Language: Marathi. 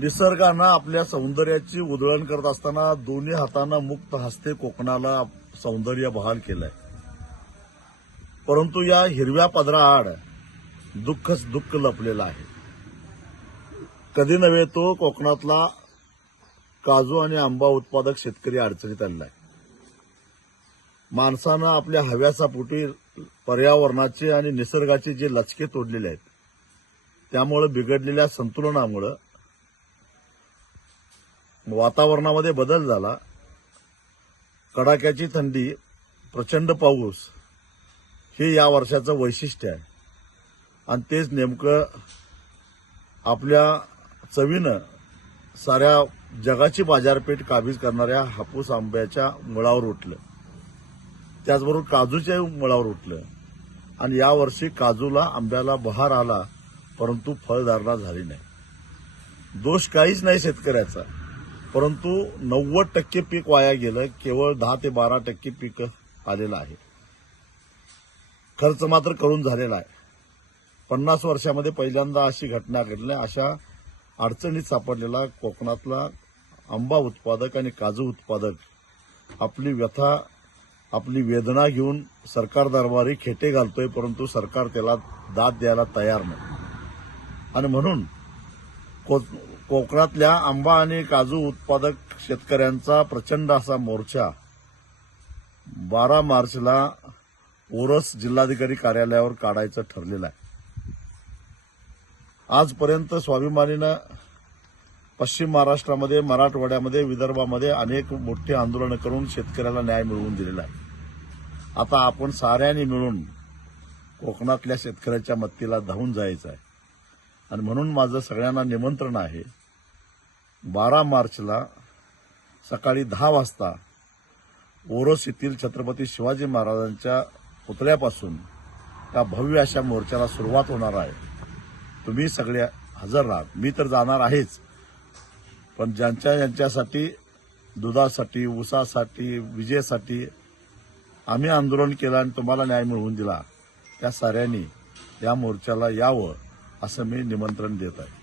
निसर्गानं आपल्या सौंदर्याची उधळण करत असताना दोन्ही हातांना मुक्त हस्ते कोकणाला सौंदर्य बहाल केलंय. परंतु या हिरव्या पदराआड दुःखच दुःख लपलेलं आहे. कधी नव्हे तो कोकणातला काजू आणि आंबा उत्पादक शेतकरी अडचणीत आलेला आहे. माणसानं आपल्या हव्यासा पोटी पर्यावरणाचे आणि निसर्गाचे जे लचके तोडलेले आहेत, त्यामुळे बिघडलेल्या संतुलनामुळे वातावरणामध्ये बदल झाला. कडाक्याची थंडी, प्रचंड पाऊस हे या वर्षाचं वैशिष्ट्य आहे. आणि तेच नेमकं आपल्या चवीनं साऱ्या जगाची बाजारपेठ काबीज करणाऱ्या हापूस आंब्याच्या मुळावर उठलं. त्याचबरोबर काजूच्या मुळावर उठलं. आणि यावर्षी काजूला आंब्याला बहार आला, परंतु फळधारणा झाली नाही. दोष काहीच नाही शेतकऱ्याचा, परंतु 90% पीक वाया गेलं. केवळ 10 ते 12% पीक आलेलं आहे. खर्च मात्र करून झालेला आहे. 50 वर्षामध्ये पहिल्यांदा अशी घटना घडली. अशा अडचणीत सापडलेला कोकणातला आंबा उत्पादक आणि काजू उत्पादक आपली व्यथा, आपली वेदना घेऊन सरकार दरबारी खेटे घालतोय, परंतु सरकार त्याला दाद द्यायला तयार नाही. आणि म्हणून कोकणातल्या आंबा आणि काजू उत्पादक शेतकऱ्यांचा प्रचंड असा मोर्चा 12 मार्चला ओरस जिल्हाधिकारी कार्यालयावर काढायचं ठरलेलं आहे. आजपर्यंत स्वाभिमानीनं पश्चिम महाराष्ट्रामध्ये, मराठवाड्यामध्ये, विदर्भामध्ये अनेक मोठी आंदोलनं करून शेतकऱ्याला न्याय मिळवून दिलेला आहे. आता आपण साऱ्यांनी मिळून कोकणातल्या शेतकऱ्याच्या मत्तीला धावून जायचं आहे. आणि म्हणून माझं सगळ्यांना निमंत्रण आहे, 12 मार्चला सकाळी 10 वाजता ओरोस येथील छत्रपती शिवाजी महाराजांच्या पुतळ्यापासून त्या भव्य अशा मोर्चाला सुरुवात होणार आहे. तुम्ही सगळे हजर राहा. मी तर जाणार आहेच, पण ज्यांच्यासाठी दुधासाठी, ऊसासाठी, विजेसाठी आम्ही आंदोलन केलं आणि तुम्हाला न्याय मिळवून दिला, त्या साऱ्यांनी या मोर्चाला यावं असं मी निमंत्रण देत आहे.